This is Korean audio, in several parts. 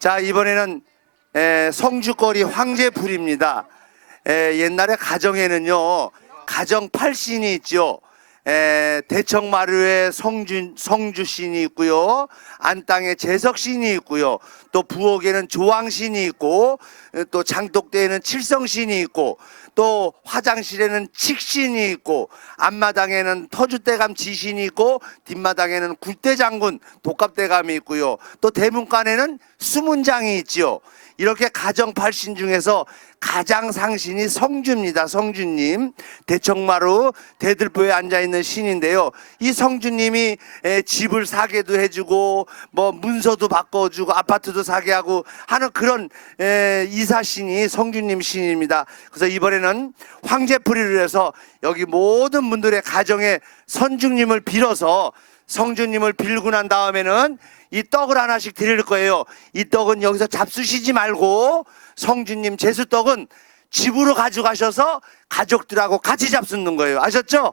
자 이번에는 에, 성주거리 황제풀입니다. 에, 옛날에 가정에는요 가정 팔신이 있죠. 에, 대청마루에 성주 성주신이 있고요. 안땅에 재석신이 있고요. 또 부엌에는 조왕신이 있고 에, 또 장독대에는 칠성신이 있고 또 화장실에는 칙신이 있고 앞마당에는 터줏대감 지신이 있고 뒷마당에는 굴대장군 독갑대감이 있고요. 또 대문간에는 수문장이 있지요. 이렇게 가정 팔신 중에서 가장 상신이 성주입니다. 성주님 대청마루 대들보에 앉아 있는 신인데요. 이 성주님이 에, 집을 사게도 해주고 뭐 문서도 바꿔주고 아파트도 사게 하고 하는 그런 에, 이사신이 성주님 신입니다. 그래서 이번에는 황제풀이를 해서 여기 모든 분들의 가정에 선주님을 빌어서 성주님을 빌고 난 다음에는 이 떡을 하나씩 드릴 거예요. 이 떡은 여기서 잡수시지 말고 성주님 제수떡은 집으로 가져가셔서 가족들하고 같이 잡수는 거예요. 아셨죠?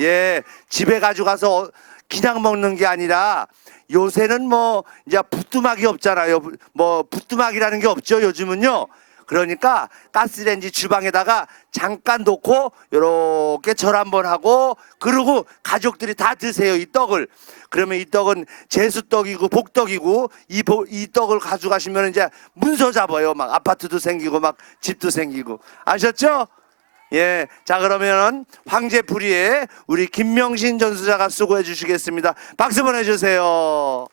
예, 집에 가져가서 그냥 먹는 게 아니라 요새는 뭐 이제 부뚜막이 없잖아요. 뭐 부뚜막이라는 게 없죠. 요즘은요. 그러니까 가스레인지 주방에다가 잠깐 놓고 요렇게 절 한번 하고 그러고 가족들이 다 드세요 이 떡을 그러면 이 떡은 제수떡이고 복떡이고 이, 보- 이 떡을 가져가시면 이제 문서 잡아요 막 아파트도 생기고 막 집도 생기고 아셨죠? 예, 자 그러면은 황제풀이에 우리 김명신 전수자가 수고해 주시겠습니다. 박수 보내주세요.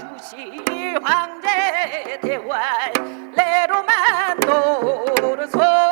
주실 황제 대활 레로만 노르소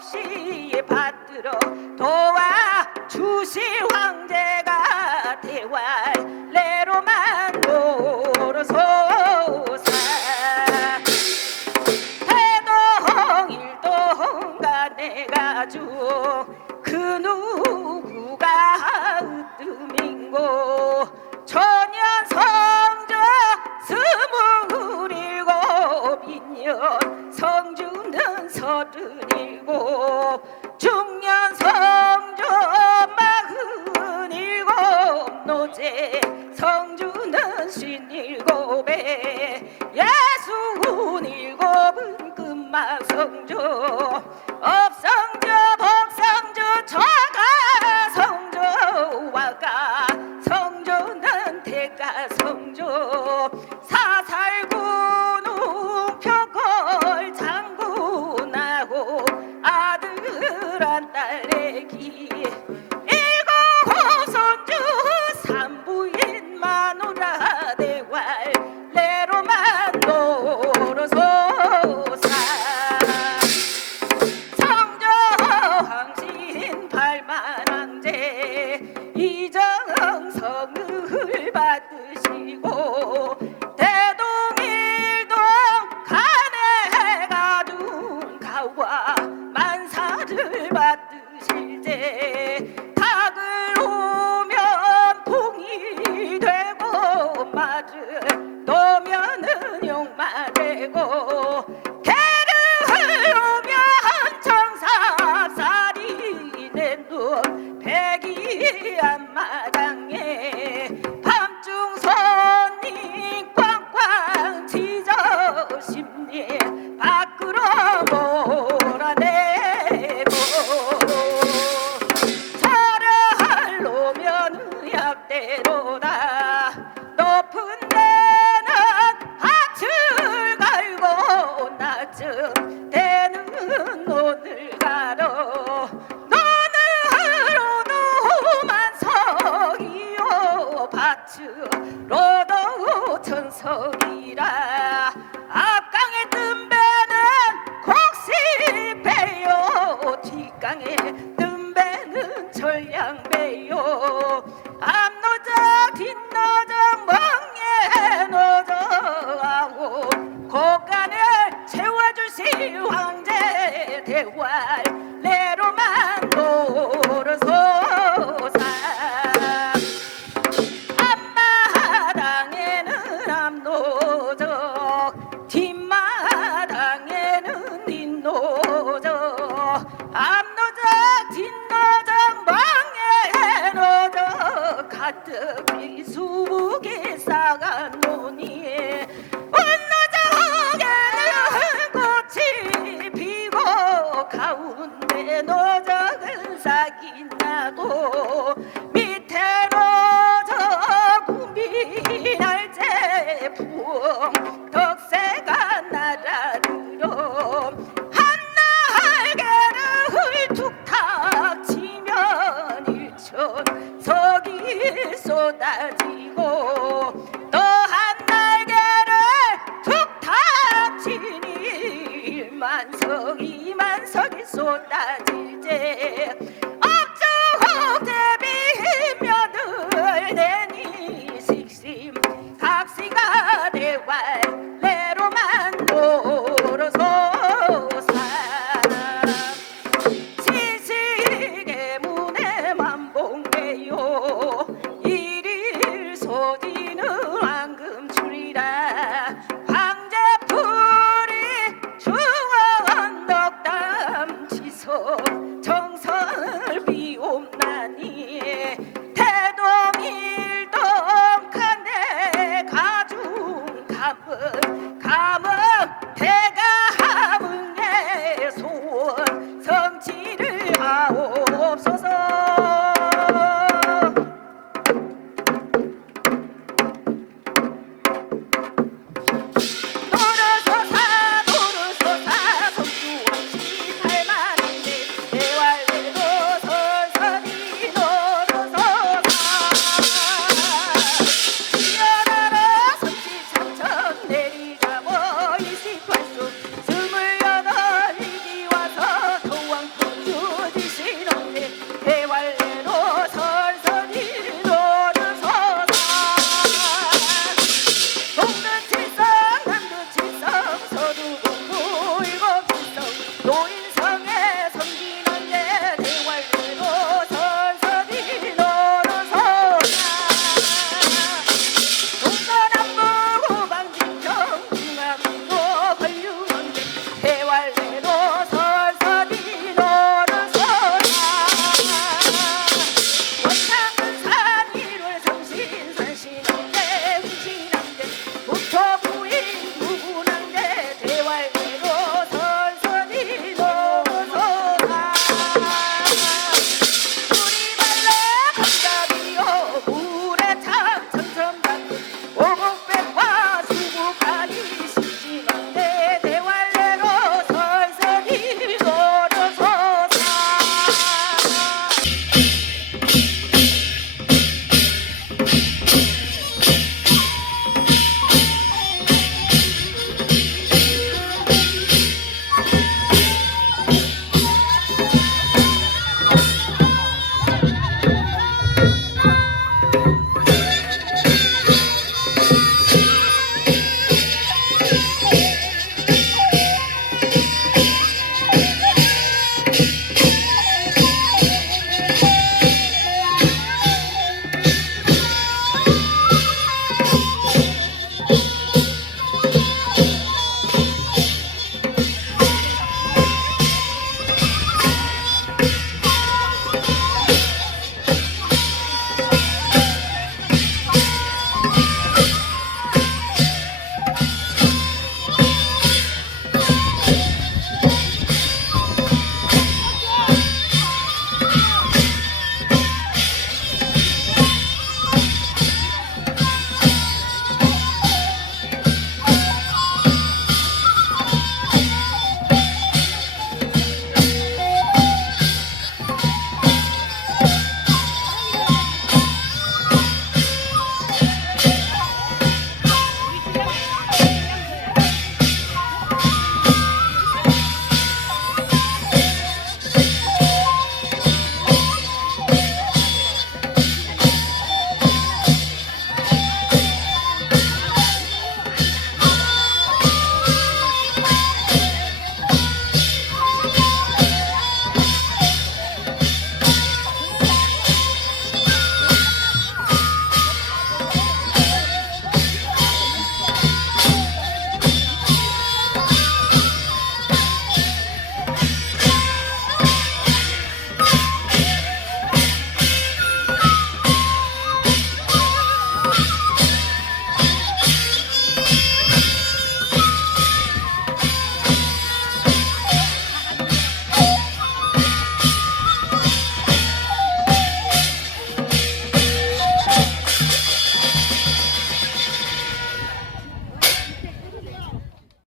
없이 받들어 도와 주실 황 천성이라. 앞강에 뜬 배는 곡식배요. 뒷강에 가운데 너 작은 삭이나고 밑에로 저 군비 날제 풍 덕세가 날아들어 한날개를 툭탁 치면 일천 석이 쏟아지고 up.